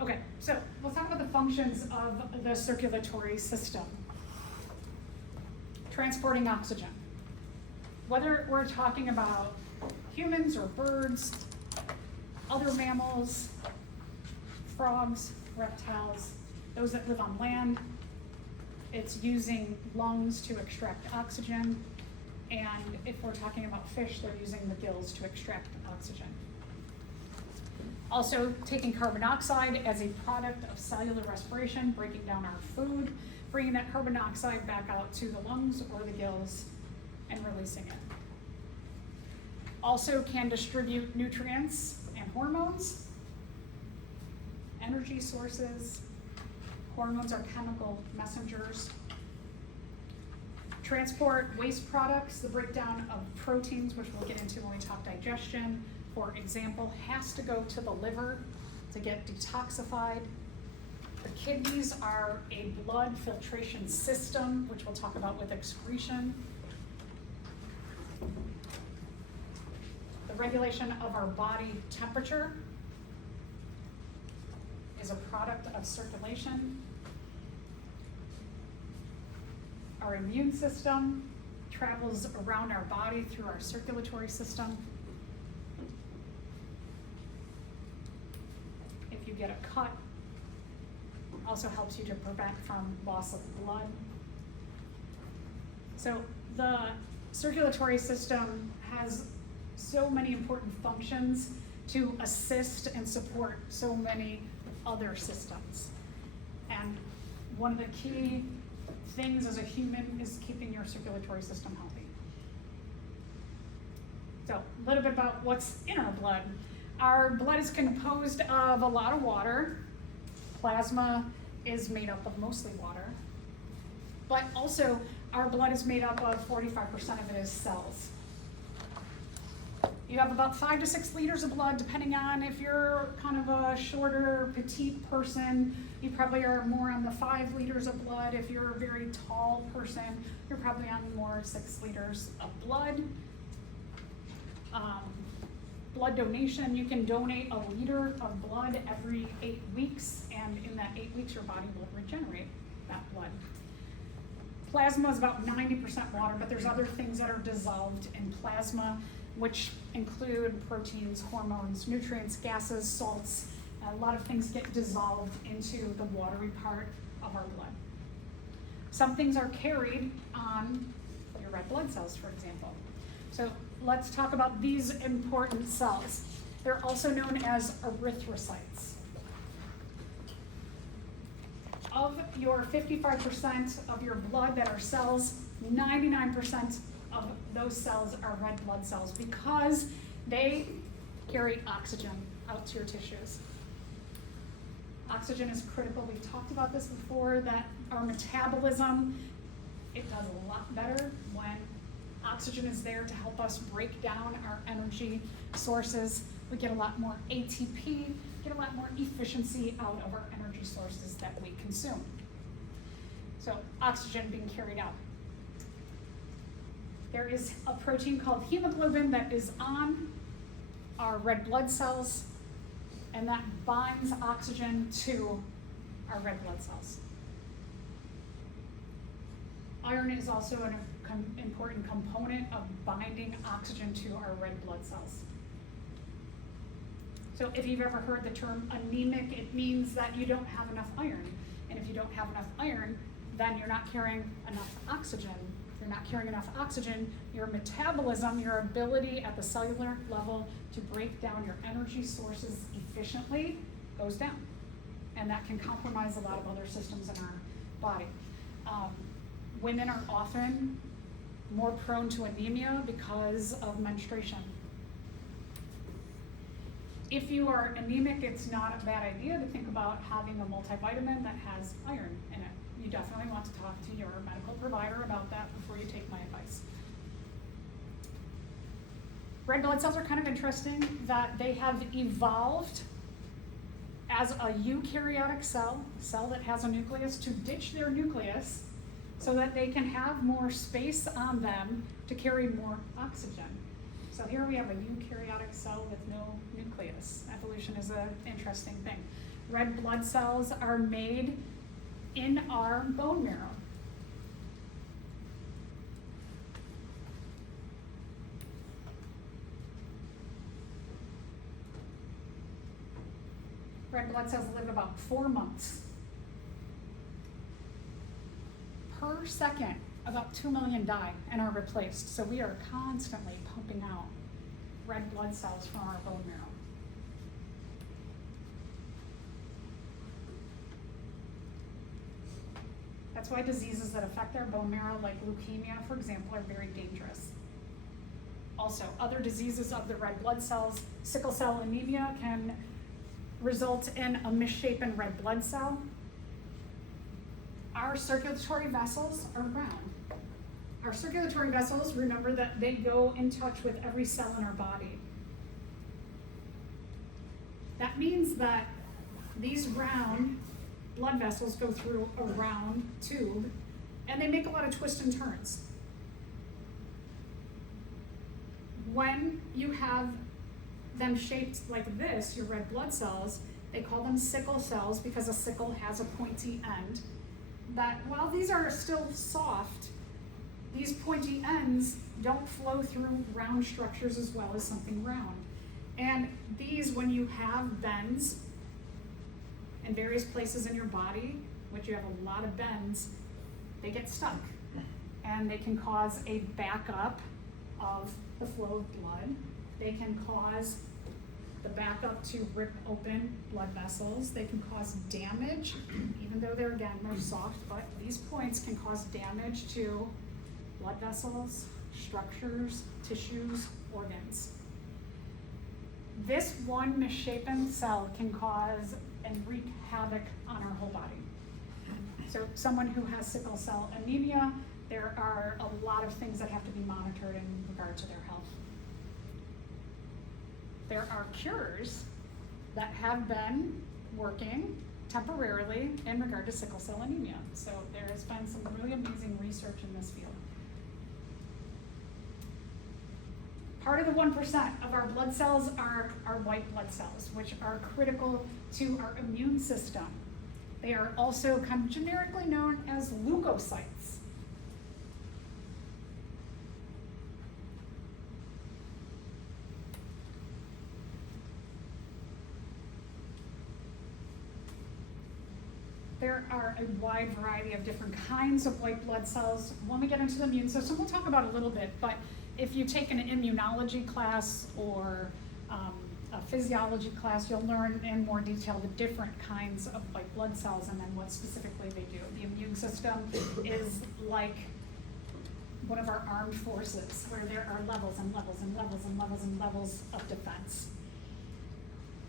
Okay, so we'll talk about the functions of the circulatory system. Transporting oxygen. Whether we're talking about humans or birds, other mammals, frogs, reptiles, those that live on land, it's using lungs to extract oxygen. And if we're talking about fish, they're using the gills to extract oxygen. Also taking carbon dioxide as a product of cellular respiration, breaking down our food, bringing that carbon dioxide back out to the lungs or the gills and releasing it. Also can distribute nutrients and hormones, energy sources. Hormones are chemical messengers. Transport waste products, the breakdown of proteins, which we'll get into when we talk digestion, for example, has to go to the liver to get detoxified. The kidneys are a blood filtration system, which we'll talk about with excretion. The regulation of our body temperature is a product of circulation. Our immune system travels around our body through our circulatory system. If you get a cut, also helps you to prevent from loss of blood. So the circulatory system has so many important functions to assist and support so many other systems. And one of the key things as a human is keeping your circulatory system healthy. So a little bit about what's in our blood. Our blood is composed of a lot of water. Plasma is made up of mostly water. But also our blood is made up of 45% of it is cells. You have about 5 to 6 liters of blood, depending on if you're kind of a shorter, petite person, you probably are more on the 5 liters of blood. If you're a very tall person, you're probably on more 6 liters of blood. Blood donation, you can donate a liter of blood every 8 weeks, and in that 8 weeks, your body will regenerate that blood. Plasma is about 90% water, but there's other things that are dissolved in plasma, which include proteins, hormones, nutrients, gases, salts. A lot of things get dissolved into the watery part of our blood. Some things are carried on your red blood cells, for example. So let's talk about these important cells. They're also known as erythrocytes. Of your 55% of your blood that are cells, 99% of those cells are red blood cells because they carry oxygen out to your tissues. Oxygen is critical. We've talked about this before, that our metabolism, it does a lot better when oxygen is there to help us break down our energy sources. We get a lot more ATP, get a lot more efficiency out of our energy sources that we consume. So oxygen being carried out. There is a protein called hemoglobin that is on our red blood cells, and that binds oxygen to our red blood cells. Iron is also an important component of binding oxygen to our red blood cells. So if you've ever heard the term anemic, it means that you don't have enough iron. And if you don't have enough iron, then you're not carrying enough oxygen. If you're not carrying enough oxygen, your metabolism, your ability at the cellular level to break down your energy sources efficiently goes down. And that can compromise a lot of other systems in our body. Women are often more prone to anemia because of menstruation. If you are anemic, it's not a bad idea to think about having a multivitamin that has iron in it. You definitely want to talk to your medical provider about that before you take my advice. Red blood cells are kind of interesting that they have evolved as a eukaryotic cell, a cell that has a nucleus, to ditch their nucleus so that they can have more space on them to carry more oxygen. So here we have a eukaryotic cell with no nucleus. Evolution is an interesting thing. red blood cells are made in our bone marrow. Red blood cells live about 4 months. Per second, about 2 million die and are replaced. So we are constantly pumping out red blood cells from our bone marrow. That's why diseases that affect our bone marrow, like leukemia, for example, are very dangerous. Also, other diseases of the red blood cells, sickle cell anemia can result in a misshapen red blood cell. Our circulatory vessels are round. Our circulatory vessels, remember that they go in touch with every cell in our body. That means that these round blood vessels go through a round tube and they make a lot of twists and turns. When you have them shaped like this, your red blood cells, they call them sickle cells because a sickle has a pointy end. That while these are still soft, these pointy ends don't flow through round structures as well as something round. And these, when you have bends in various places in your body, which you have a lot of bends, they get stuck. And they can cause a backup of the flow of blood. They can cause the backup to rip open blood vessels. They can cause damage, even though they're soft, but these points can cause damage to blood vessels, structures, tissues, organs. This one misshapen cell can cause and wreak havoc on our whole body. So someone who has sickle cell anemia, there are a lot of things that have to be monitored in regard to their health. There are cures that have been working temporarily in regard to sickle cell anemia. So there has been some really amazing research in this field. Part of the 1% of our blood cells are our white blood cells, which are critical to our immune system. They are also kind of generically known as leukocytes. There are a wide variety of different kinds of white blood cells. When we get into the immune system, we'll talk about it a little bit, but if you take an immunology class or a physiology class, you'll learn in more detail the different kinds of white blood cells and then what specifically they do. The immune system is like one of our armed forces, where there are levels and levels and levels and levels and levels of defense.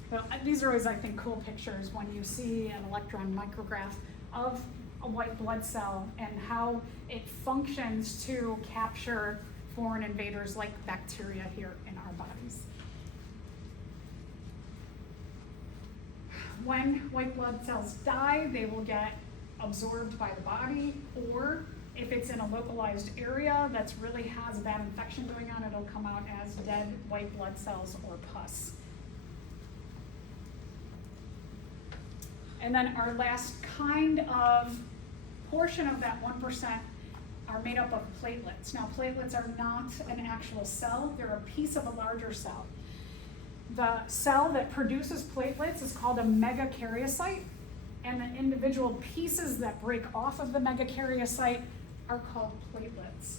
So these are always, I think, cool pictures when you see an electron micrograph of a white blood cell and how it functions to capture foreign invaders like bacteria here in our bodies. When white blood cells die, they will get absorbed by the body, or if it's in a localized area that really has a bad infection going on, it'll come out as dead white blood cells or pus. And then our last kind of portion of that 1% are made up of platelets. Now, platelets are not an actual cell, they're a piece of a larger cell. The cell that produces platelets is called a megakaryocyte, and the individual pieces that break off of the megakaryocyte are called platelets.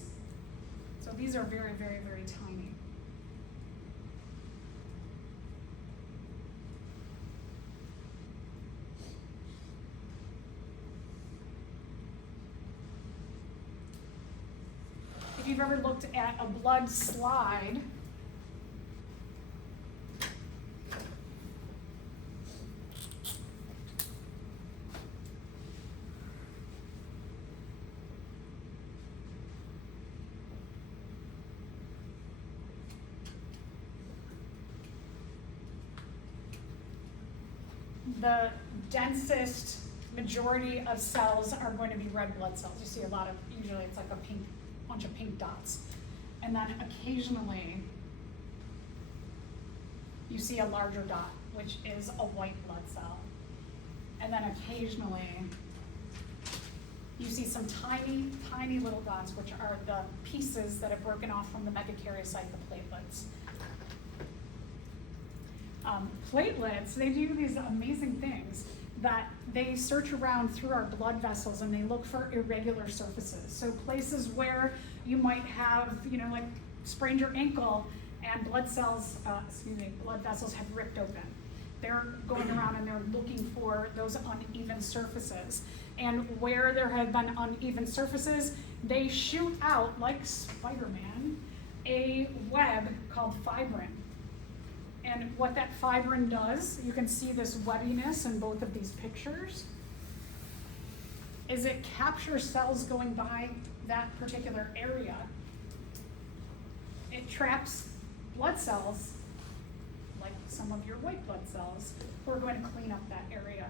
So these are very, very, very tiny. If you've ever looked at a blood slide, the densest majority of cells are going to be red blood cells. You see a lot of, usually it's like a bunch of pink dots. And then occasionally you see a larger dot, which is a white blood cell. and then occasionally you see some tiny, tiny little dots, which are the pieces that have broken off from the megakaryocyte, the platelets. Platelets, they do these amazing things that they search around through our blood vessels and they look for irregular surfaces. So places where you might have, like sprained your ankle and blood vessels have ripped open. They're going around and they're looking for those uneven surfaces. And where there have been uneven surfaces, they shoot out, like Spider-Man, a web called fibrin. And what that fibrin does, you can see this webbiness in both of these pictures, is it captures cells going by that particular area. It traps blood cells, like some of your white blood cells, who are going to clean up that area.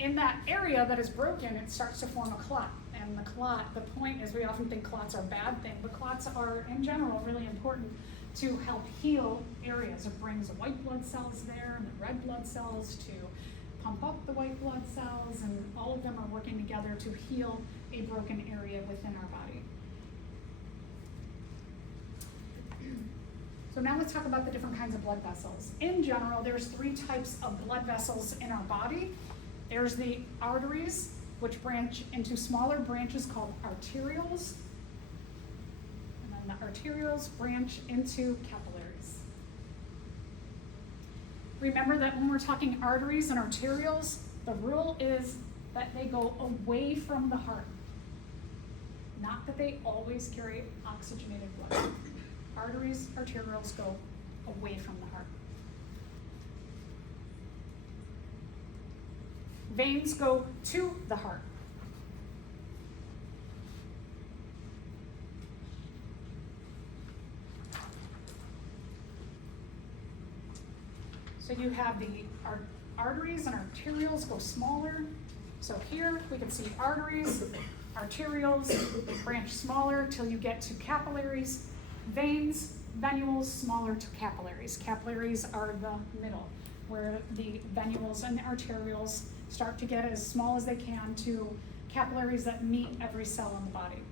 In that area that is broken, it starts to form a clot. And the clot, the point is we often think clots are a bad thing, but clots are, in general, really important to help heal areas. It brings the white blood cells there and the red blood cells to pump up the white blood cells, and all of them are working together to heal a broken area within our body. So now let's talk about the different kinds of blood vessels. In general, there's 3 types of blood vessels in our body. There's the arteries, which branch into smaller branches called arterioles. And then the arterioles branch into capillaries. Remember that when we're talking arteries and arterioles, the rule is that they go away from the heart. Not that they always carry oxygenated blood. Arteries, arterioles go away from the heart. Veins go to the heart. So you have the arteries and arterioles go smaller. So here we can see arteries, arterioles branch smaller till you get to capillaries. Veins, venules, smaller to capillaries. Capillaries are the middle, where the venules and the arterioles start to get as small as they can to capillaries that meet every cell in the body.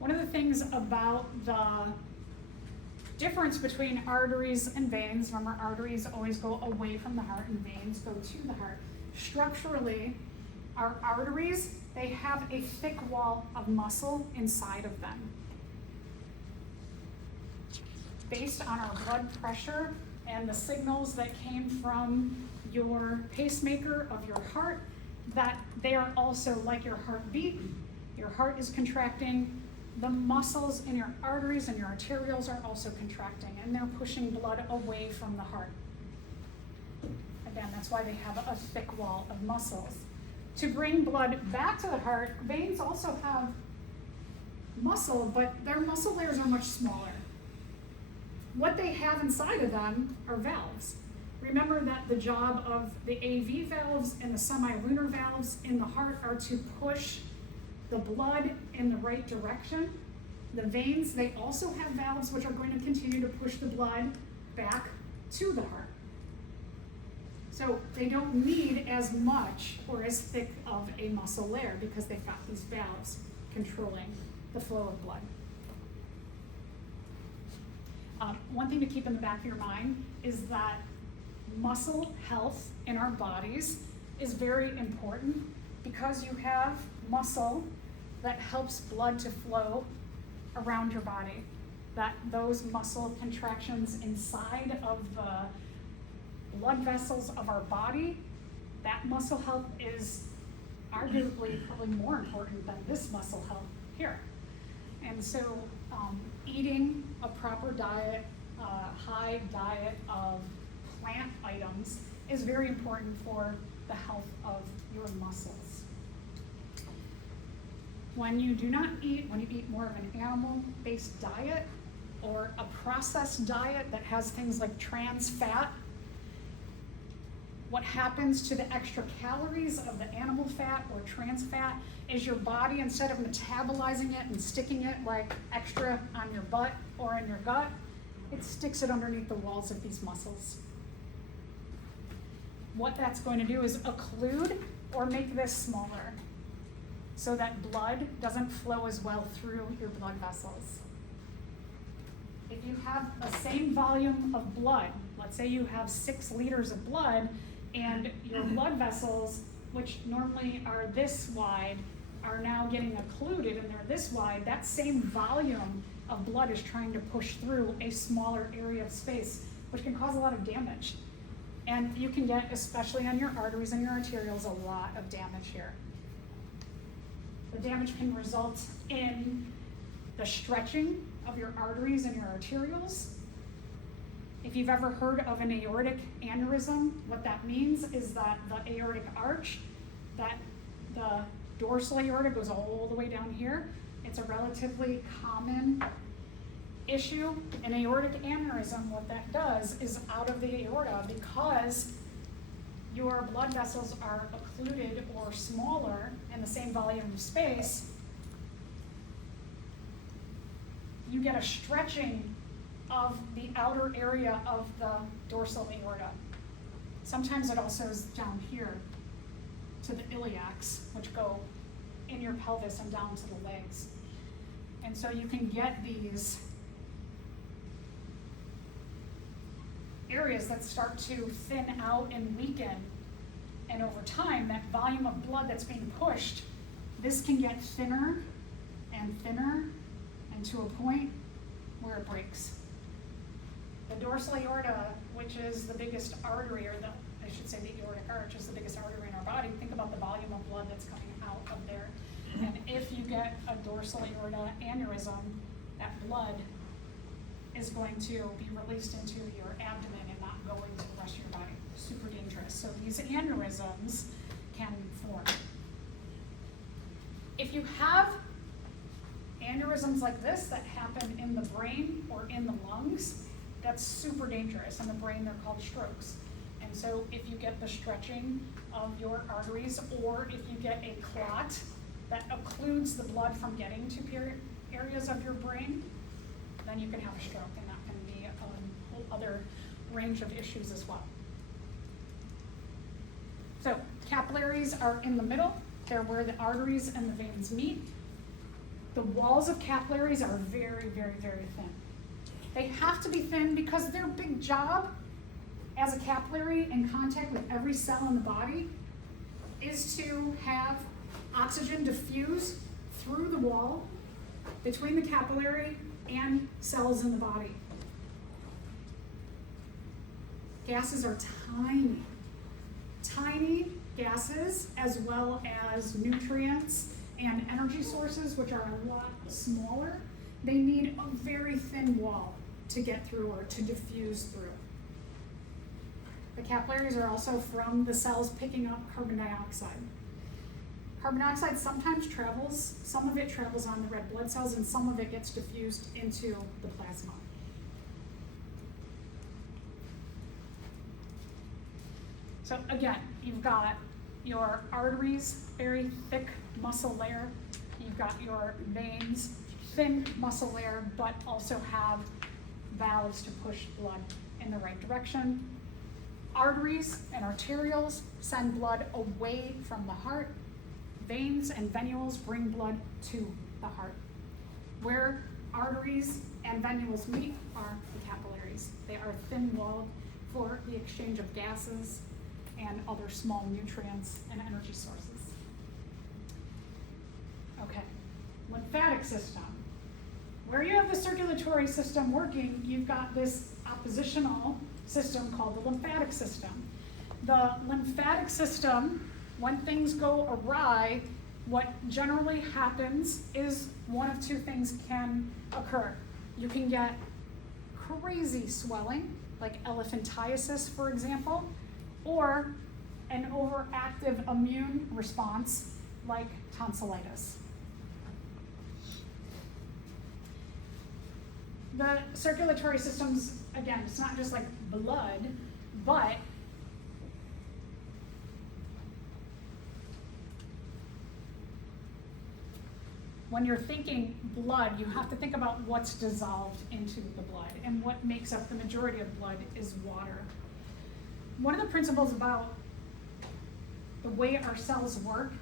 One of the things about the difference between arteries and veins, remember arteries always go away from the heart and veins go to the heart. Structurally, our arteries, they have a thick wall of muscle inside of them. Based on our blood pressure and the signals that came from your pacemaker of your heart, that they are also like your heartbeat. Your heart is contracting. The muscles in your arteries and your arterioles are also contracting, and they're pushing blood away from the heart. Again, that's why they have a thick wall of muscles. To bring blood back to the heart, veins also have muscle, but their muscle layers are much smaller. What they have inside of them are valves. Remember that the job of the AV valves and the semilunar valves in the heart are to push the blood in the right direction. The veins, they also have valves which are going to continue to push the blood back to the heart. So they don't need as much or as thick of a muscle layer because they've got these valves controlling the flow of blood. One thing to keep in the back of your mind is that muscle health in our bodies is very important because you have muscle that helps blood to flow around your body. That those muscle contractions inside of the blood vessels of our body, that muscle health is arguably probably more important than this muscle health here. And so eating a proper diet, high diet of plant items is very important for the health of your muscles. When you do not eat, when you eat more of an animal-based diet or a processed diet that has things like trans fat, what happens to the extra calories of the animal fat or trans fat is your body, instead of metabolizing it and sticking it like extra on your butt or in your gut, it sticks it underneath the walls of these muscles. what that's going to do is occlude or make this smaller so that blood doesn't flow as well through your blood vessels. If you have the same volume of blood, let's say you have 6 liters of blood, and your blood vessels, which normally are this wide, are now getting occluded and they're this wide, that same volume of blood is trying to push through a smaller area of space, which can cause a lot of damage. And you can get, especially on your arteries and your arterioles, a lot of damage here. The damage can result in the stretching of your arteries and your arterioles. If you've ever heard of an aortic aneurysm, what that means is that the aortic arch, that the dorsal aorta goes all the way down here. It's a relatively common issue. An aortic aneurysm, what that does is out of the aorta, because your blood vessels are occluded or smaller in the same volume of space, you get a stretching of the outer area of the dorsal aorta. Sometimes it also is down here to the iliacs, which go in your pelvis and down to the legs. And so you can get these areas that start to thin out and weaken. And over time, that volume of blood that's being pushed, this can get thinner and thinner, and to a point where it breaks. The dorsal aorta, which is the biggest artery, or I should say the aortic arch is the biggest artery in our body. Think about the volume of blood that's coming out of there. And if you get a dorsal aorta aneurysm, that blood is going to be released into your abdomen and not going to the rest of your body. Super dangerous. So these aneurysms can form. If you have aneurysms like this that happen in the brain or in the lungs, that's super dangerous. In the brain, they're called strokes. And so if you get the stretching of your arteries, or if you get a clot that occludes the blood from getting to areas of your brain, then you can have a stroke, and that can be a whole other range of issues as well. So capillaries are in the middle. They're where the arteries and the veins meet. The walls of capillaries are very, very, very thin. They have to be thin because their big job as a capillary in contact with every cell in the body is to have oxygen diffuse through the wall between the capillary and cells in the body. Gases are tiny, tiny gases, as well as nutrients and energy sources, which are a lot smaller. They need a very thin wall to get through or to diffuse through. The capillaries are also from the cells picking up carbon dioxide. Carbon dioxide sometimes travels, some of it travels on the red blood cells, and some of it gets diffused into the plasma. So again, you've got your arteries, very thick muscle layer. You've got your veins, thin muscle layer, but also have valves to push blood in the right direction. Arteries and arterioles send blood away from the heart. Veins and venules bring blood to the heart. Where arteries and venules meet are the capillaries. They are thin-walled for the exchange of gases and other small nutrients and energy sources. Okay, lymphatic system. Where you have the circulatory system working, you've got this oppositional system called the lymphatic system. The lymphatic system, when things go awry, what generally happens is one of two things can occur. You can get crazy swelling, like elephantiasis, for example, or an overactive immune response, like tonsillitis. The circulatory system's, again, it's not just like blood, but when you're thinking blood, you have to think about what's dissolved into the blood, and what makes up the majority of blood is water. One of the principles about the way our cells work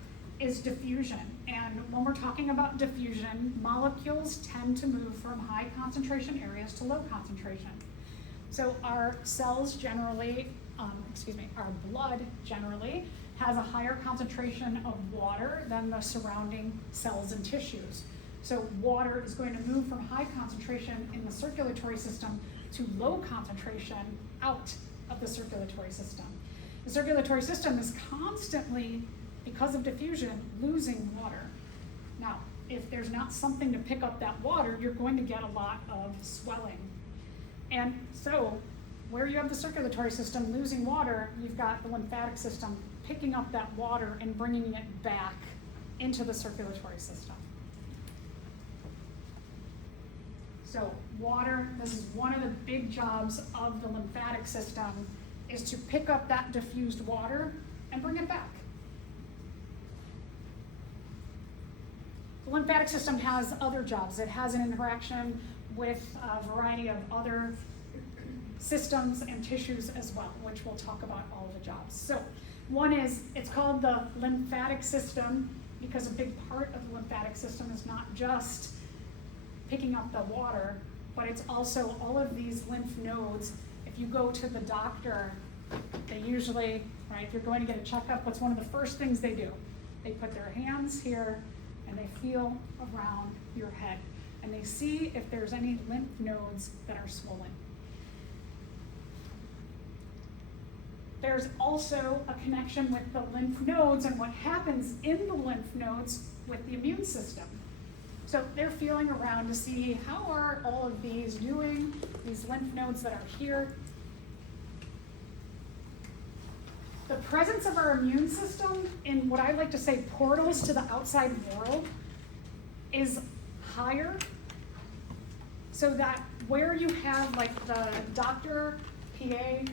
is diffusion. And when we're talking about diffusion, molecules tend to move from high concentration areas to low concentration. So our cells generally, our blood generally has a higher concentration of water than the surrounding cells and tissues. So water is going to move from high concentration in the circulatory system to low concentration out of the circulatory system. The circulatory system is constantly, because of diffusion, losing water. Now, if there's not something to pick up that water, you're going to get a lot of swelling. And so, where you have the circulatory system losing water, you've got the lymphatic system picking up that water and bringing it back into the circulatory system. So water, this is one of the big jobs of the lymphatic system, is to pick up that diffused water and bring it back. The lymphatic system has other jobs. It has an interaction with a variety of other systems and tissues as well, which we'll talk about all of the jobs. So one is, it's called the lymphatic system because a big part of the lymphatic system is not just picking up the water, but it's also all of these lymph nodes. If you go to the doctor, they usually, right, if you're going to get a checkup, what's one of the first things they do? They put their hands here and they feel around your head and they see if there's any lymph nodes that are swollen. There's also a connection with the lymph nodes and what happens in the lymph nodes with the immune system. So they're feeling around to see how are all of these doing, these lymph nodes that are here. The presence of our immune system in what I like to say portals to the outside world is higher, so that where you have like the doctor, PA,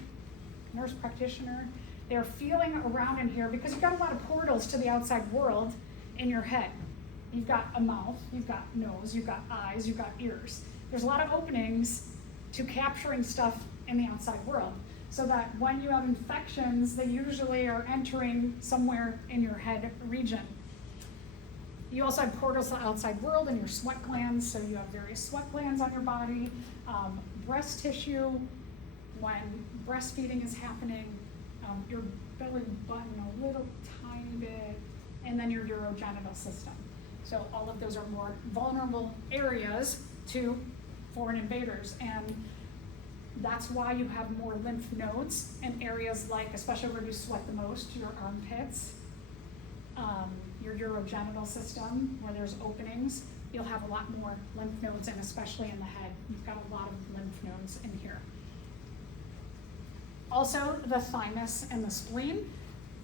nurse practitioner, they're feeling around in here because you've got a lot of portals to the outside world in your head. You've got a mouth, you've got nose, you've got eyes, you've got ears. There's a lot of openings to capturing stuff in the outside world, so that when you have infections, they usually are entering somewhere in your head region. You also have portals to the outside world in your sweat glands, so you have various sweat glands on your body, breast tissue, when breastfeeding is happening, your belly button a little tiny bit, and then your urogenital system. So all of those are more vulnerable areas to foreign invaders, and that's why you have more lymph nodes in areas like, especially where you sweat the most, your armpits, your urogenital system, where there's openings, you'll have a lot more lymph nodes, and especially in the head, you've got a lot of lymph nodes in here. Also, the thymus and the spleen,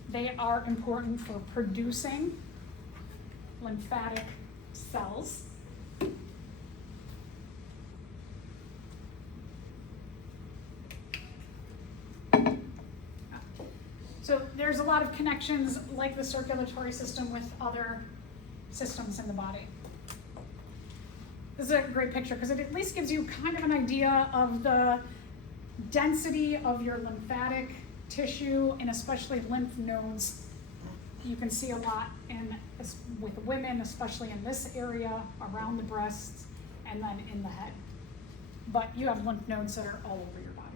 they are important for producing lymphatic cells. So there's a lot of connections like the circulatory system with other systems in the body. This is a great picture because it at least gives you kind of an idea of the density of your lymphatic tissue and especially lymph nodes. You can see a lot with women, especially in this area, around the breasts, and then in the head. But you have lymph nodes that are all over your body.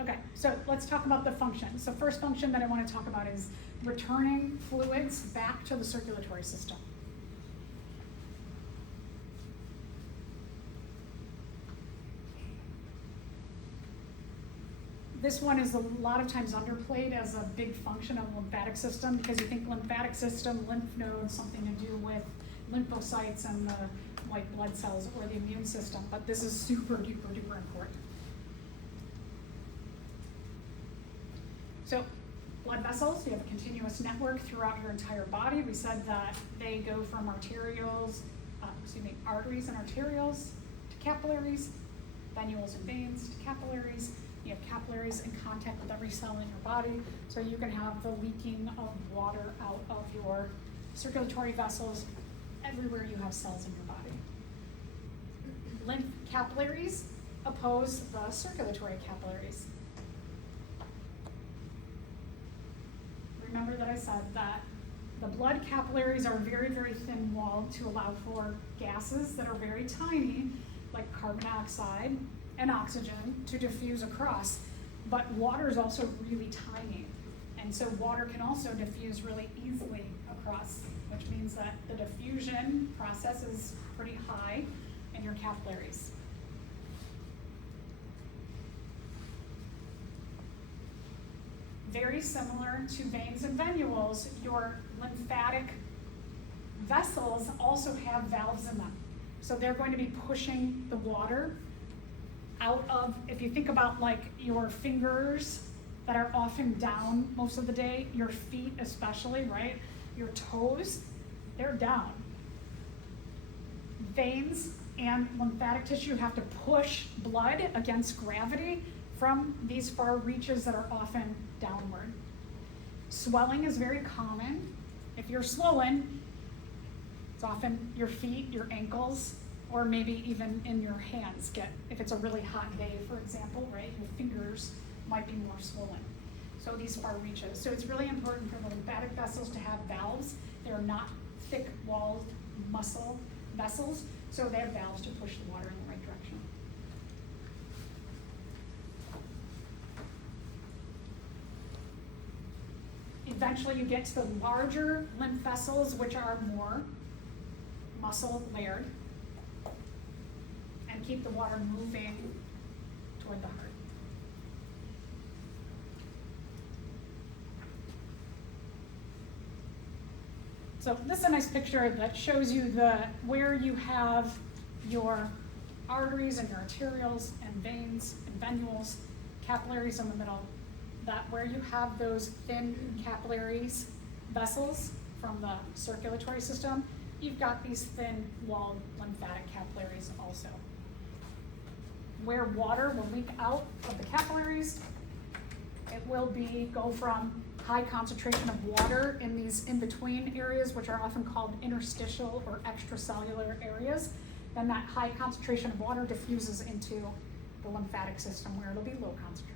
Okay, so let's talk about the function. So first function that I want to talk about is returning fluids back to the circulatory system. This one is a lot of times underplayed as a big function of the lymphatic system because you think lymphatic system, lymph nodes, something to do with lymphocytes and the white blood cells or the immune system, but this is super duper duper important. So blood vessels, you have a continuous network throughout your entire body. We said that they go from arteries and arterioles to capillaries, venules and veins to capillaries. You have capillaries in contact with every cell in your body, so you can have the leaking of water out of your circulatory vessels everywhere you have cells in your body. Lymph capillaries oppose the circulatory capillaries. earlier that I said that the blood capillaries are very, very thin walled to allow for gases that are very tiny, like carbon dioxide and oxygen, to diffuse across. But water is also really tiny. And so water can also diffuse really easily across, which means that the diffusion process is pretty high in your capillaries. Very similar to veins and venules, your lymphatic vessels also have valves in them. So they're going to be pushing the water out of, if you think about like your fingers that are often down most of the day, your feet especially, right? Your toes, they're down. Veins and lymphatic tissue have to push blood against gravity from these far reaches that are often downward. Swelling is very common. If you're swollen, it's often your feet, your ankles, or maybe even in your hands if it's a really hot day, for example, right? Your fingers might be more swollen. So these far reaches. So it's really important for the lymphatic vessels to have valves. They're not thick-walled muscle vessels, so they have valves to push the water in the right direction. Eventually you get to the larger lymph vessels, which are more muscle layered, and keep the water moving toward the heart. So this is a nice picture that shows you where you have your arteries and your arterioles and veins and venules, capillaries in the middle, that where you have those thin capillaries, vessels from the circulatory system, you've got these thin walled lymphatic capillaries also. Where water will leak out of the capillaries, it will go from high concentration of water in these in-between areas, which are often called interstitial or extracellular areas. Then that high concentration of water diffuses into the lymphatic system where it'll be low concentration.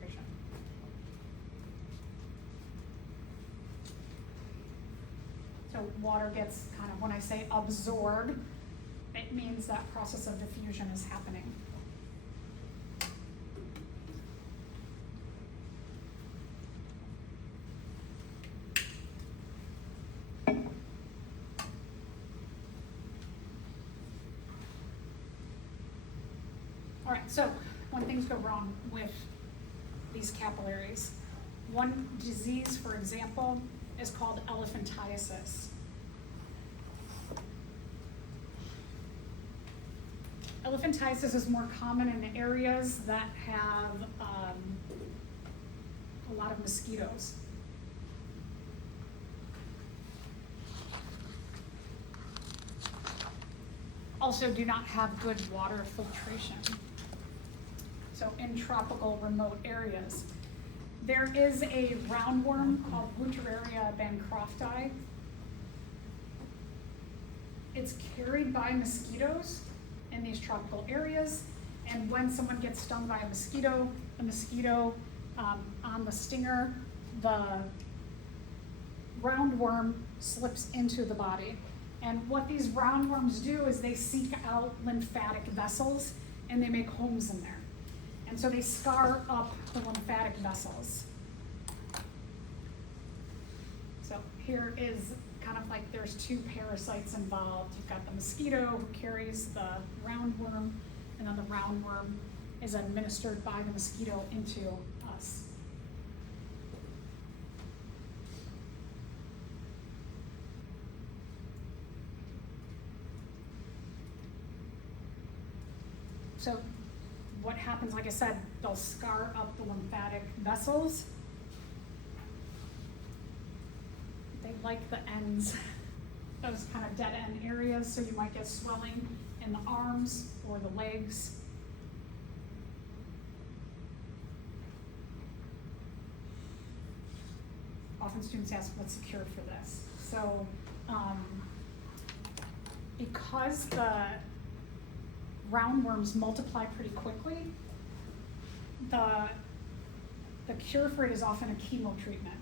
So water gets kind of, when I say absorbed, it means that process of diffusion is happening. All right, so when things go wrong with these capillaries, one disease, for example, is called elephantiasis. Elephantiasis is more common in areas that have a lot of mosquitoes. Also do not have good water filtration. So in tropical remote areas. There is a roundworm called Wuchereria bancrofti. It's carried by mosquitoes in these tropical areas, and when someone gets stung by a mosquito, the mosquito on the stinger, the roundworm slips into the body. And what these roundworms do is they seek out lymphatic vessels and they make homes in there. And so they scar up the lymphatic vessels. So here is kind of like there's two parasites involved. You've got the mosquito who carries the roundworm, and then the roundworm is administered by the mosquito into us. So what happens, like I said, they'll scar up the lymphatic vessels. They like the ends, those kind of dead end areas, so you might get swelling in the arms or the legs. Often students ask, what's the cure for this? So because the roundworms multiply pretty quickly, the cure for it is often a chemo treatment.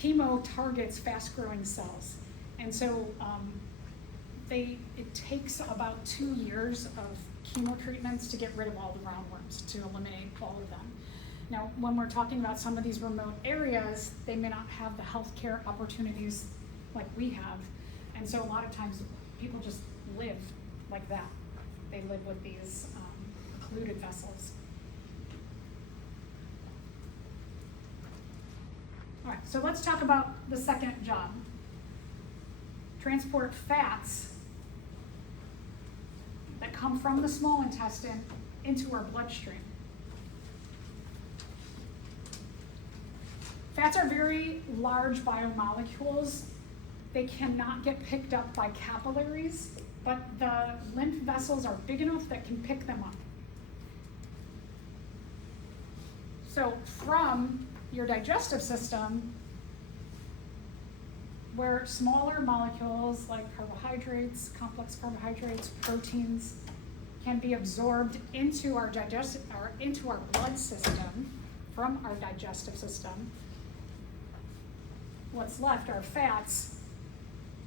chemo targets fast-growing cells. And so it takes about 2 years of chemo treatments to get rid of all the roundworms, to eliminate all of them. Now, when we're talking about some of these remote areas, they may not have the healthcare opportunities like we have. And so a lot of times people just live like that. They live with these occluded vessels. All right, so let's talk about the second job. Transport fats that come from the small intestine into our bloodstream. Fats are very large biomolecules. They cannot get picked up by capillaries, but the lymph vessels are big enough that can pick them up. So from your digestive system, where smaller molecules like carbohydrates, complex carbohydrates, proteins can be absorbed into our blood system from our digestive system, what's left are fats.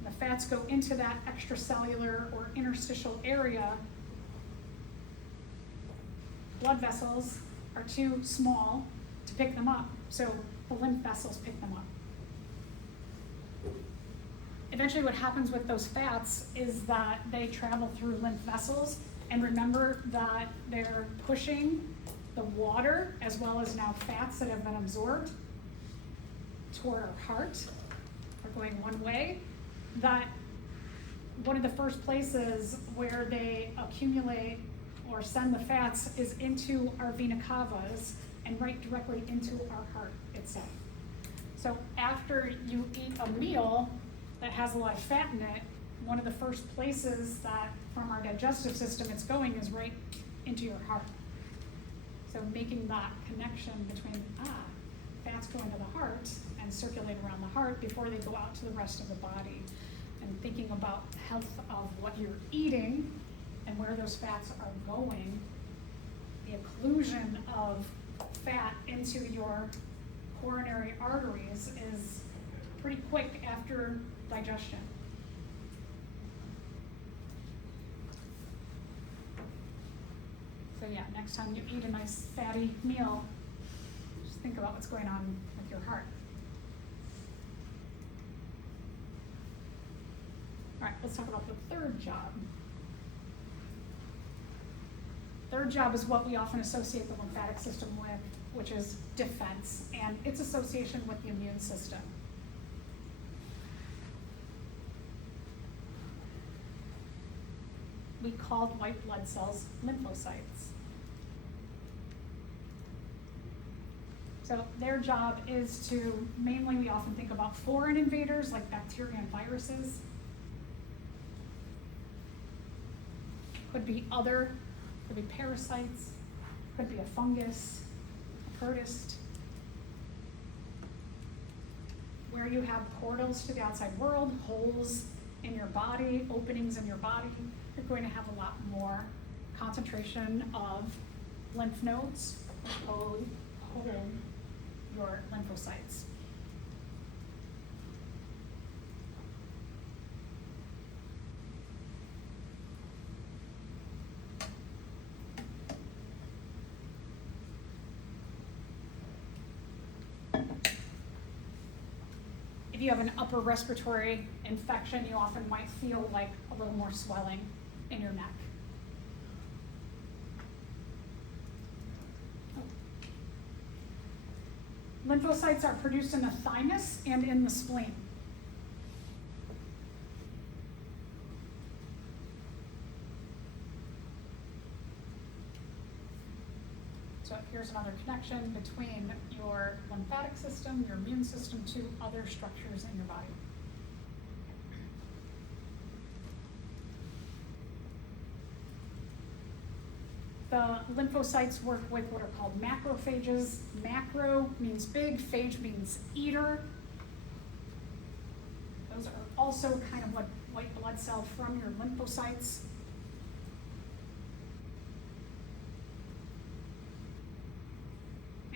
The fats go into that extracellular or interstitial area. Blood vessels are too small to pick them up, so the lymph vessels pick them up. Eventually what happens with those fats is that they travel through lymph vessels, and remember that they're pushing the water as well as now fats that have been absorbed toward our heart, are going one way. That one of the first places where they accumulate or send the fats is into our vena cavas and right directly into our heart itself. So after you eat a meal that has a lot of fat in it, one of the first places that from our digestive system it's going is right into your heart. So making that connection between fats go into the heart and circulate around the heart before they go out to the rest of the body, and thinking about health of what you're eating and where those fats are going. The occlusion of fat into your coronary arteries is pretty quick after digestion. So yeah, next time you eat a nice fatty meal, just think about what's going on with your heart. All right, let's talk about the third job. Third job is what we often associate the lymphatic system with, which is defense and its association with the immune system. We called white blood cells lymphocytes. So their job is to, mainly we often think about foreign invaders like bacteria and viruses. Could be could be parasites, could be a fungus, a protist. Where you have portals to the outside world, holes in your body, openings in your body, you're going to have a lot more concentration of lymph nodes hold your lymphocytes. If you have an upper respiratory infection, you often might feel like a little more swelling in your neck. Lymphocytes are produced in the thymus and in the spleen. So here's another connection between your lymphatic system, your immune system, to other structures in your body. The lymphocytes work with what are called macrophages. Macro means big, phage means eater. Those are also kind of like white blood cell from your lymphocytes.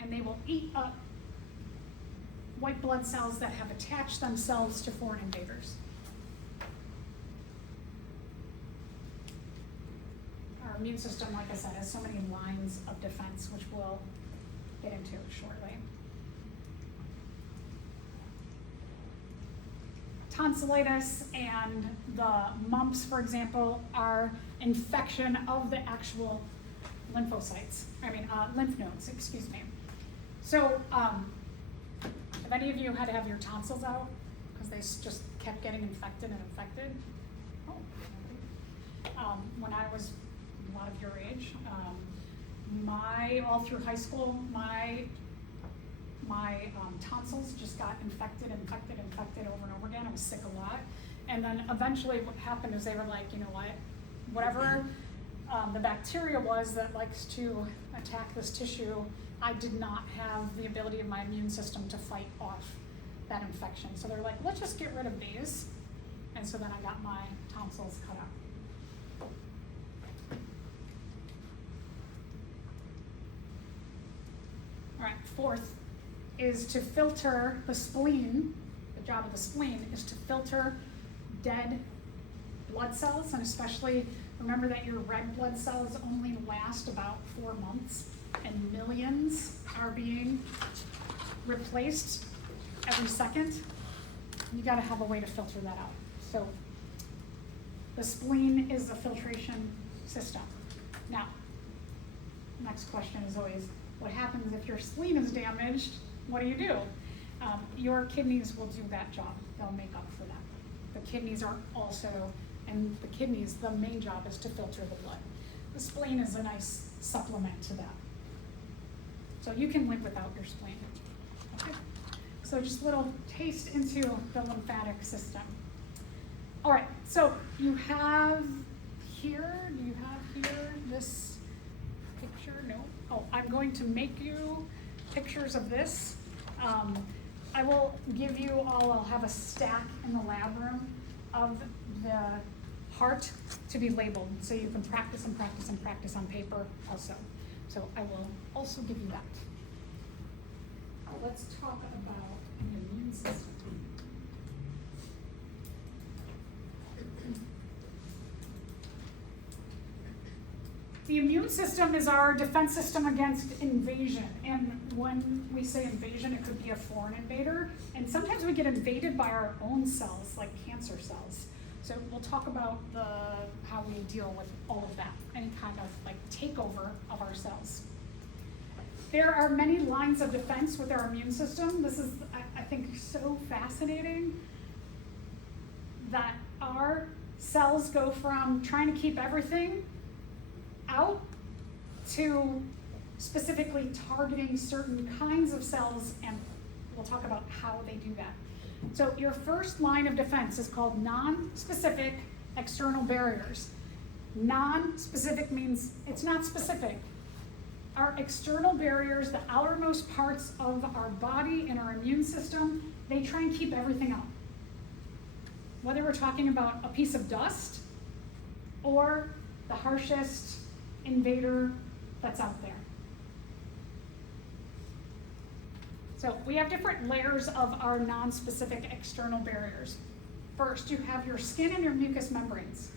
And they will eat up white blood cells that have attached themselves to foreign invaders. Our immune system, like I said, has so many lines of defense, which we'll get into shortly. Tonsillitis and the mumps, for example, are infection of the actual lymph nodes, excuse me. So, have any of you had to have your tonsils out because they just kept getting infected and infected? Oh, when I was a lot of your age, all through high school, my tonsils just got infected over and over again. I was sick a lot. And then eventually what happened is they were like, you know what, whatever the bacteria was that likes to attack this tissue, I did not have the ability of my immune system to fight off that infection. So they're like, let's just get rid of these. And so then I got my tonsils cut out. All right, fourth is to filter the spleen. The job of the spleen is to filter dead blood cells, and especially remember that your red blood cells only last about 4 months, and millions are being replaced every second. You gotta have a way to filter that out. So the spleen is a filtration system. Now, next question is always, what happens if your spleen is damaged? What do? Your kidneys will do that job. They'll make up for that. The kidneys are also, and the kidneys, the main job is to filter the blood. The spleen is a nice supplement to that. So you can live without your spleen. Okay? So just a little taste into the lymphatic system. All right, so you have here, do you have here this picture? No? Oh, I'm going to make you pictures of this. I will give you all, I'll have a stack in the lab room of the heart to be labeled, so you can practice and practice and practice on paper also. So I will also give you that. Let's talk about an immune system. The immune system is our defense system against invasion. And when we say invasion, it could be a foreign invader. And sometimes we get invaded by our own cells, like cancer cells. So we'll talk about how we deal with all of that, any kind of like takeover of our cells. There are many lines of defense with our immune system. This is, I think, so fascinating that our cells go from trying to keep everything out to specifically targeting certain kinds of cells, and we'll talk about how they do that. So your first line of defense is called non-specific external barriers. Non-specific means it's not specific. Our external barriers, the outermost parts of our body and our immune system, they try and keep everything out. Whether we're talking about a piece of dust or the harshest invader that's out there. So we have different layers of our non-specific external barriers. First, you have your skin and your mucous membranes.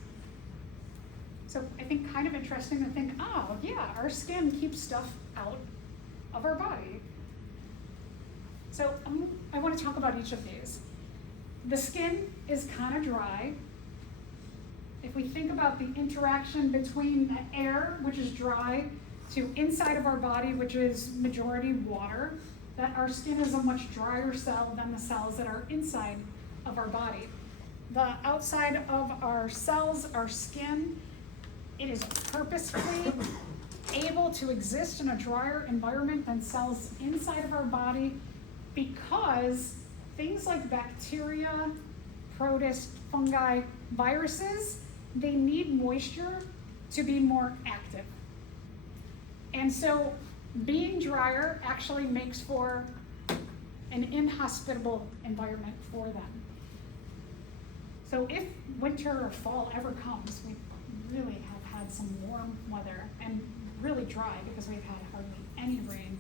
So I think kind of interesting to think, oh yeah, our skin keeps stuff out of our body. So I want to talk about each of these. The skin is kind of dry. If we think about the interaction between the air, which is dry, to inside of our body, which is majority water, that our skin is a much drier cell than the cells that are inside of our body. The outside of our cells, our skin, it is purposefully able to exist in a drier environment than cells inside of our body because things like bacteria, protists, fungi, viruses, they need moisture to be more active. And so being drier actually makes for an inhospitable environment for them. So if winter or fall ever comes, we really have had some warm weather and really dry because we've had hardly any rain.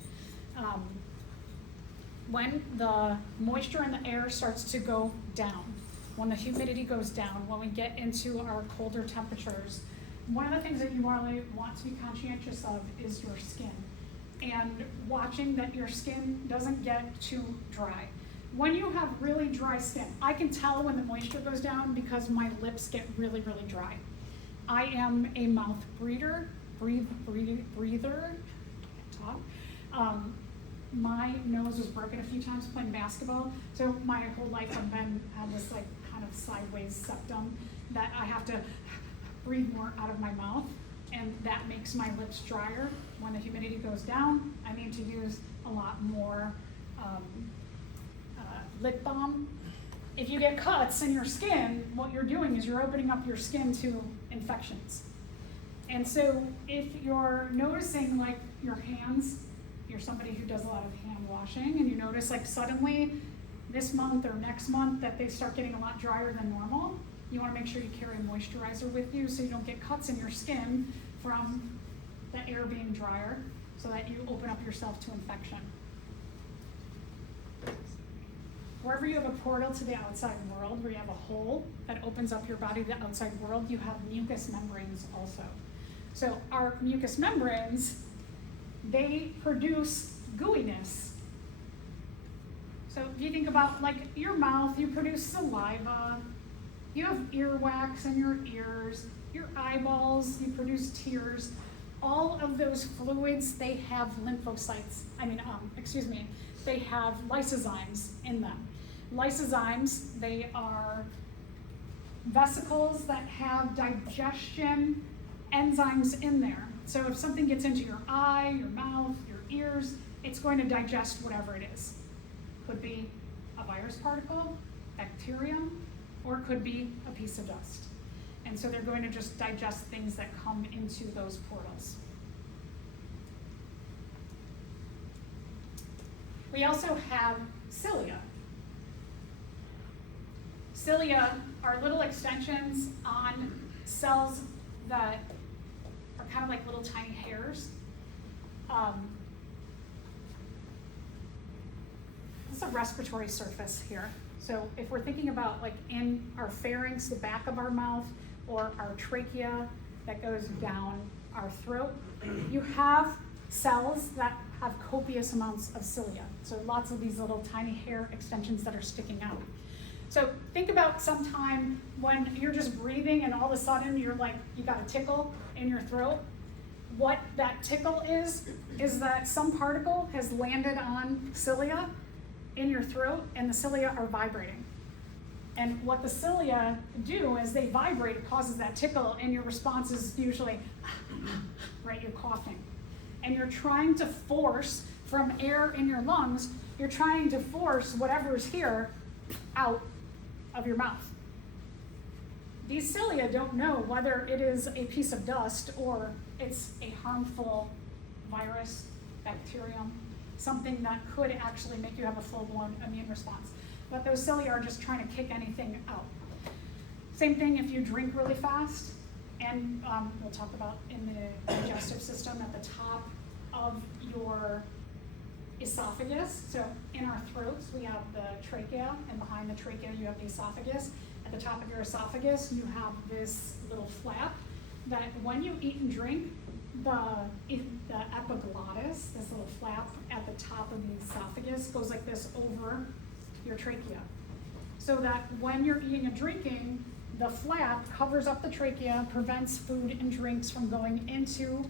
when the moisture in the air starts to go down, when the humidity goes down, when we get into our colder temperatures, one of the things that you really want to be conscientious of is your skin, and watching that your skin doesn't get too dry. When you have really dry skin, I can tell when the moisture goes down because my lips get really, really dry. I am a mouth breather. Talk. My nose was broken a few times playing basketball, so my whole life I've had this like kind of sideways septum that I have to breathe more out of my mouth, and that makes my lips drier. When the humidity goes down, I need to use a lot more lip balm. If you get cuts in your skin, what you're doing is you're opening up your skin to infections. And so if you're noticing like your hands, you're somebody who does a lot of hand washing, and you notice like suddenly this month or next month that they start getting a lot drier than normal, you want to make sure you carry a moisturizer with you so you don't get cuts in your skin from the air being drier, so that you open up yourself to infection. Wherever you have a portal to the outside world, where you have a hole that opens up your body to the outside world, you have mucous membranes also. So our mucous membranes, they produce gooiness. So if you think about like your mouth, you produce saliva, you have earwax in your ears, your eyeballs, you produce tears. All of those fluids, they have lymphocytes, they have lysozymes in them. Lysozymes, they are vesicles that have digestion enzymes in there. So if something gets into your eye, your mouth, your ears, it's going to digest whatever it is. Could be a virus particle, bacterium, or it could be a piece of dust. And so they're going to just digest things that come into those portals. We also have cilia. Cilia are little extensions on cells that are kind of like little tiny hairs. This is a respiratory surface here. So if we're thinking about like in our pharynx, the back of our mouth, or our trachea that goes down our throat, you have cells that have copious amounts of cilia. So lots of these little tiny hair extensions that are sticking out. So think about sometime when you're just breathing and all of a sudden you're like, you got a tickle in your throat. What that tickle is that some particle has landed on cilia in your throat, and the cilia are vibrating. And what the cilia do is they vibrate, it causes that tickle, and your response is usually, right, you're coughing. And you're trying to force from air in your lungs, you're trying to force whatever's here out of your mouth. These cilia don't know whether it is a piece of dust or it's a harmful virus, bacterium, something that could actually make you have a full-blown immune response. But those cilia are just trying to kick anything out. Same thing if you drink really fast, and we'll talk about in the digestive system at the top of your esophagus. So in our throats, we have the trachea, and behind the trachea, you have the esophagus. At the top of your esophagus, you have this little flap that when you eat and drink, the epiglottis, this little flap at the top of the esophagus, goes like this over your trachea. So that when you're eating and drinking, the flap covers up the trachea, prevents food and drinks from going into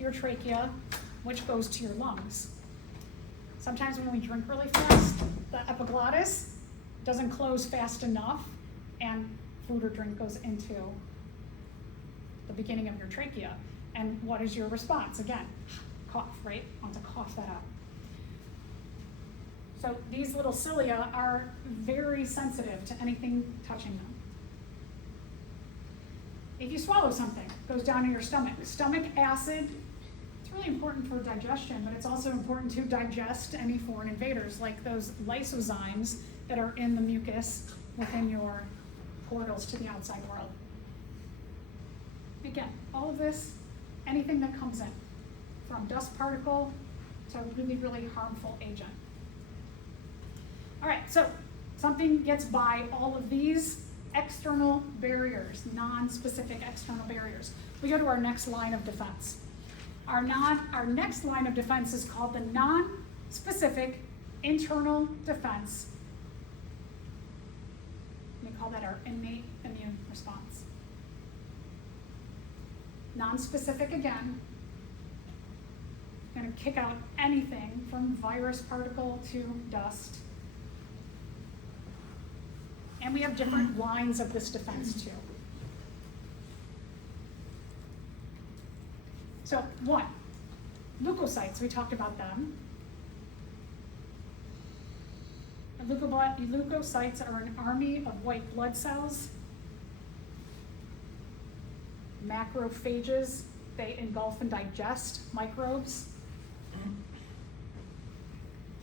your trachea, which goes to your lungs. Sometimes when we drink really fast, the epiglottis doesn't close fast enough, and food or drink goes into the beginning of your trachea. And what is your response? Again, cough, right? I want to cough that out. So these little cilia are very sensitive to anything touching them. If you swallow something, it goes down to your stomach. Stomach acid, it's really important for digestion, but it's also important to digest any foreign invaders, like those lysozymes that are in the mucus within your portals to the outside world. Again, all of this, anything that comes in, from dust particle to a really, really harmful agent. All right, so something gets by all of these external barriers, non-specific external barriers. We go to our next line of defense. Our next line of defense is called the non-specific internal defense. We call that our innate immune response. Non-specific again, going to kick out anything from virus particle to dust. And we have different lines of this defense too. So one, leukocytes, we talked about them. Leukocytes are an army of white blood cells. Macrophages, they engulf and digest microbes.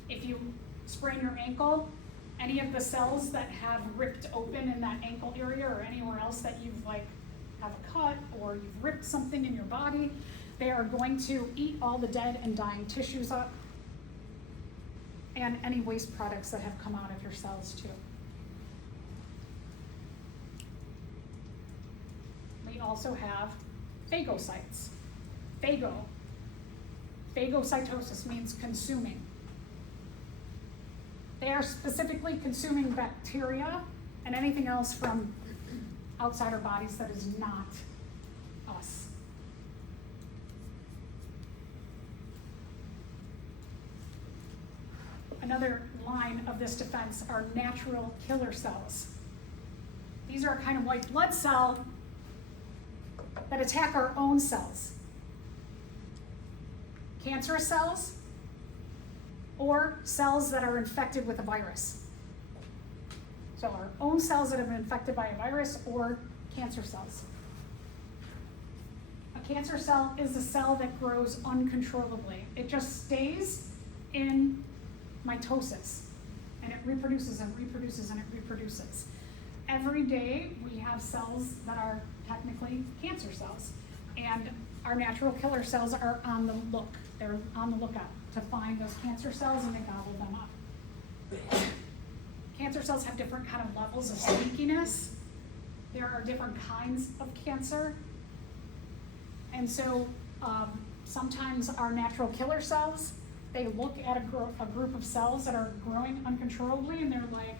If you sprain your ankle, any of the cells that have ripped open in that ankle area or anywhere else that you've have a cut or you've ripped something in your body, they are going to eat all the dead and dying tissues up and any waste products that have come out of your cells too. We also have phagocytes. Phagocytosis means consuming. They are specifically consuming bacteria and anything else from outside our bodies that is not us. Another line of this defense are natural killer cells. These are a kind of white blood cell that attack our own cells. Cancerous cells or cells that are infected with a virus. So our own cells that have been infected by a virus or cancer cells. A cancer cell is a cell that grows uncontrollably. It just stays in mitosis, and it reproduces and reproduces and it reproduces. Every day we have cells that are technically cancer cells, and our natural killer cells are on the look. They're on the lookout to find those cancer cells and they gobble them up. Cancer cells have different kind of levels of sneakiness. There are different kinds of cancer, and so sometimes our natural killer cells, they look at a group of cells that are growing uncontrollably and they're like,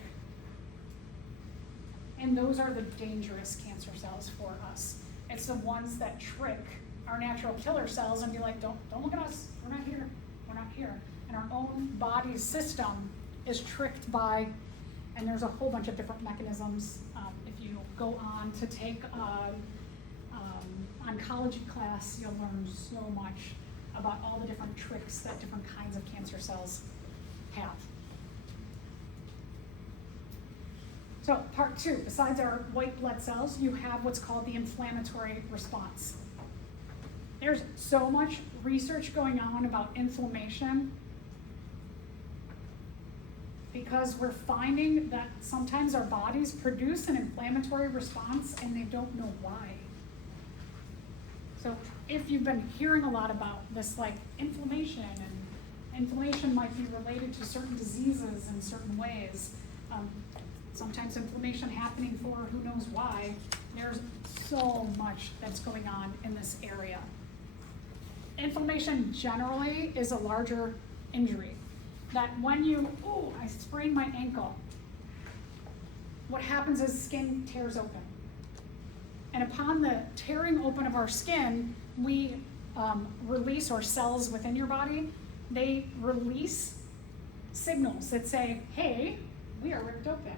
and those are the dangerous cancer cells for us. It's the ones that trick our natural killer cells and be like, don't look at us, we're not here, we're not here. And our own body's system is tricked by, and there's a whole bunch of different mechanisms. If you go on to take oncology class, you'll learn so much about all the different tricks that different kinds of cancer cells have. So part two, besides our white blood cells, you have what's called the inflammatory response. There's so much research going on about inflammation because we're finding that sometimes our bodies produce an inflammatory response and they don't know why. So if you've been hearing a lot about this inflammation, and inflammation might be related to certain diseases in certain ways, sometimes inflammation happening for who knows why, there's so much that's going on in this area. Inflammation generally is a larger injury. That when I sprained my ankle, what happens is skin tears open. And upon the tearing open of our skin, we release, or cells within your body, they release signals that say, hey, we are ripped open.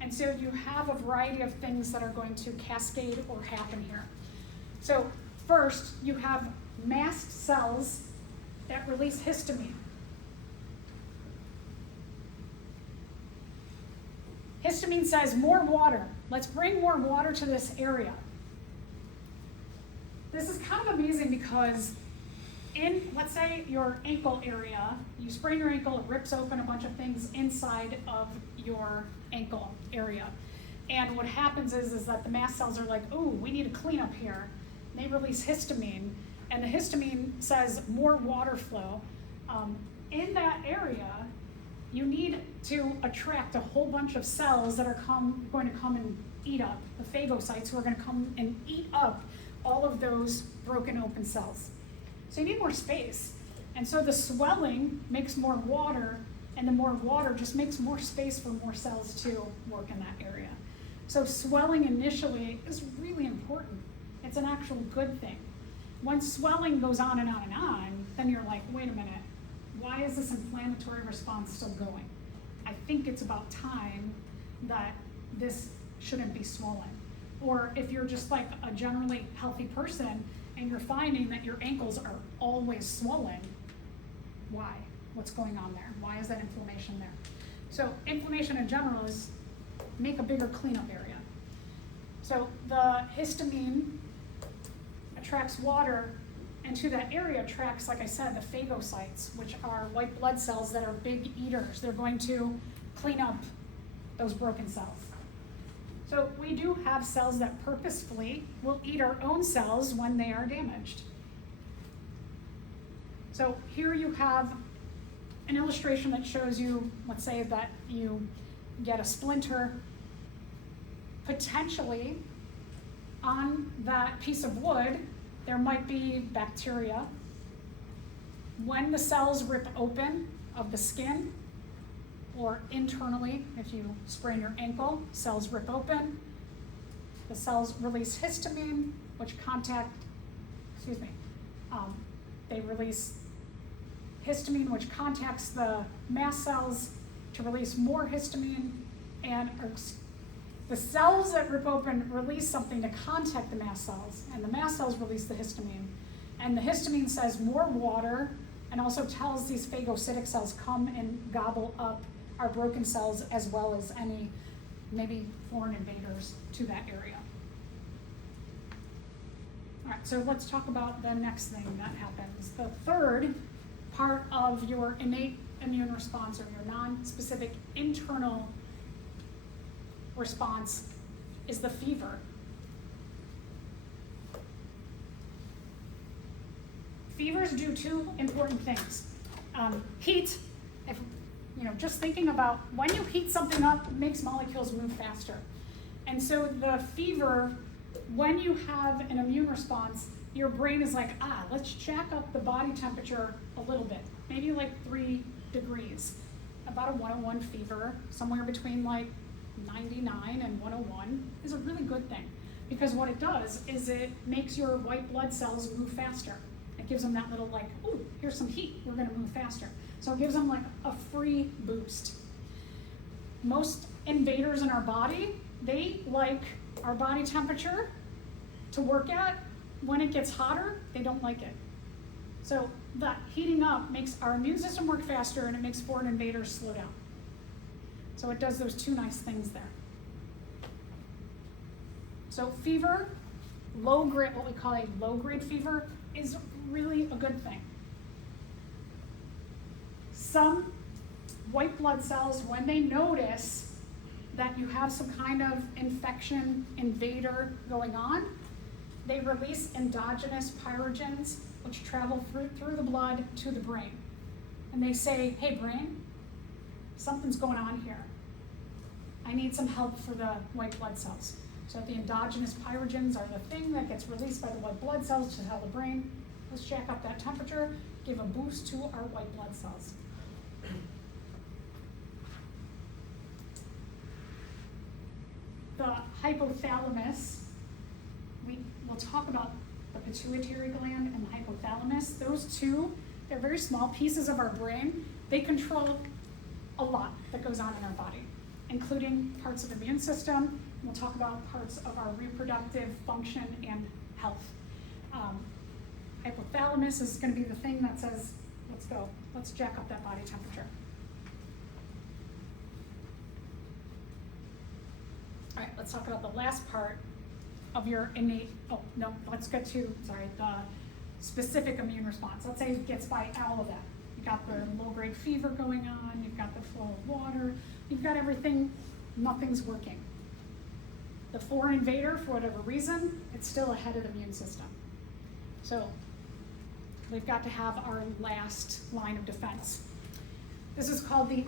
And so you have a variety of things that are going to cascade or happen here. So first, you have mast cells that release histamine. Histamine says, more water. Let's bring more water to this area. This is kind of amazing because in, let's say, your ankle area, you sprain your ankle, it rips open a bunch of things inside of your ankle area. And what happens is that the mast cells are like, ooh, we need to clean up here. They release histamine, and the histamine says more water flow. In that area, you need to attract a whole bunch of cells that are going to come and eat up, the phagocytes who are going to come and eat up all of those broken open cells. So you need more space. And so the swelling makes more water, and the more water just makes more space for more cells to work in that area. So swelling initially is really important. It's an actual good thing. Once swelling goes on and on and on, then you're like, wait a minute, why is this inflammatory response still going? I think it's about time that this shouldn't be swollen. Or if you're just like a generally healthy person and you're finding that your ankles are always swollen, why? What's going on there? Why is that inflammation there? So inflammation in general is make a bigger cleanup area. So the histamine attracts water, and to that area attracts, like I said, the phagocytes, which are white blood cells that are big eaters. They're going to clean up those broken cells. So we do have cells that purposefully will eat our own cells when they are damaged. So here you have an illustration that shows you, let's say that you get a splinter, potentially on that piece of wood, there might be bacteria. When the cells rip open of the skin, or internally, if you sprain your ankle, cells rip open, the cells release histamine, which they release histamine, which contacts the mast cells to release more histamine, and the cells that rip open release something to contact the mast cells, and the mast cells release the histamine. And the histamine says more water, and also tells these phagocytic cells come and gobble up our broken cells, as well as any maybe foreign invaders to that area. All right, so let's talk about the next thing that happens. The third part of your innate immune response, or your non-specific internal response, is the fever. Fevers do two important things. Heat, if, just thinking about when you heat something up, it makes molecules move faster. And so the fever, when you have an immune response, your brain is like, let's jack up the body temperature a little bit, maybe like 3 degrees. About a 101 fever, somewhere between like 99 and 101 is a really good thing, because what it does is it makes your white blood cells move faster. It gives them that little like, ooh, here's some heat, we're gonna move faster. So it gives them like a free boost. Most invaders in our body, they like our body temperature to work at. When it gets hotter, they don't like it. So that heating up makes our immune system work faster, and it makes foreign invaders slow down. So it does those two nice things there. So fever, low grade, what we call a low grade fever, is really a good thing. Some white blood cells, when they notice that you have some kind of infection invader going on, they release endogenous pyrogens, which travel through the blood to the brain. And they say, hey brain, something's going on here. I need some help for the white blood cells. So the endogenous pyrogens are the thing that gets released by the white blood cells to tell the brain, let's jack up that temperature, give a boost to our white blood cells. The hypothalamus, we'll talk about the pituitary gland and the hypothalamus. Those two, they're very small pieces of our brain. They control a lot that goes on in our body, including parts of the immune system. We'll talk about parts of our reproductive function and health. Hypothalamus is going to be the thing that says, let's go, let's jack up that body temperature. All right, let's talk about the last part of your innate, let's get to, the specific immune response. Let's say it gets by all of that. You've got the low-grade fever going on, you've got the flow of water, you've got everything, nothing's working. The foreign invader, for whatever reason, it's still ahead of the immune system. So we've got to have our last line of defense. This is called the